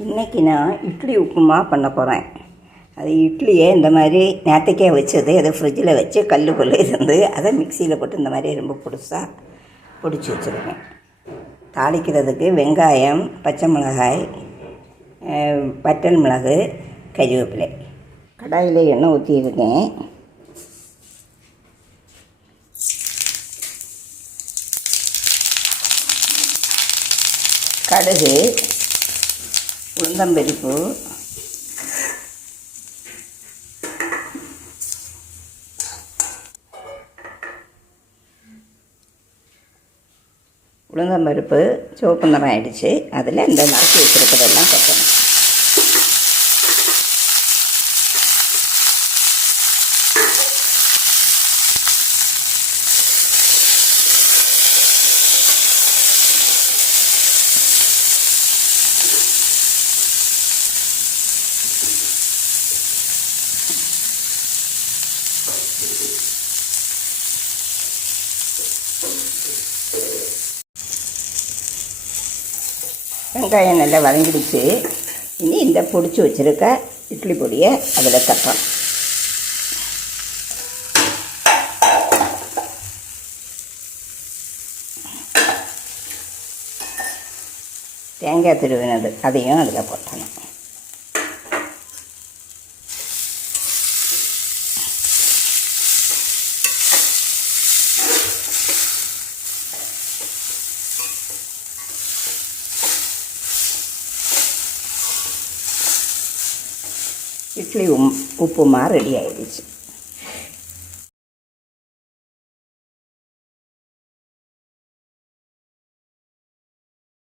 இன்றைக்கி நான் இட்லி உப்புமா பண்ண போகிறேன் அது இட்லியை இந்த மாதிரி நேற்றுக்கே வச்சது அதை ஃப்ரிட்ஜில் வச்சு கல் கொள்ள இருந்து அதை மிக்சியில் போட்டு இந்த மாதிரி ரொம்ப புதுசாக பிடிச்சி வச்சுருக்கேன். தாளிக்கிறதுக்கு வெங்காயம் பச்சை மிளகாய் அஹ், வற்றல் மிளகு கறிவேப்பிலை. கடாயில் எண்ணெய் ஊற்றியிருக்கேன் கடுகு കുന്തമ്പരിപ്പ്. ഉളുന്തം പരിപ്പ് ചുവപ്പ് നിറം അടിച്ച് അതിൽ എന്താ നിറച്ച് വെച്ചിരിക്കുന്നതെല്ലാം കൊത്തണം. வெங்காயம் நல்லா வதங்கிடுச்சு. இனி இந்த பொடிச்சு வச்சுருக்க இட்லி பொடியை அதில் தட்டணும் தேங்காய் திருவினது அதையும் அதில் போட்டணும். இட்லி உம் உப்புமா ரெடி ஆயிடுச்சு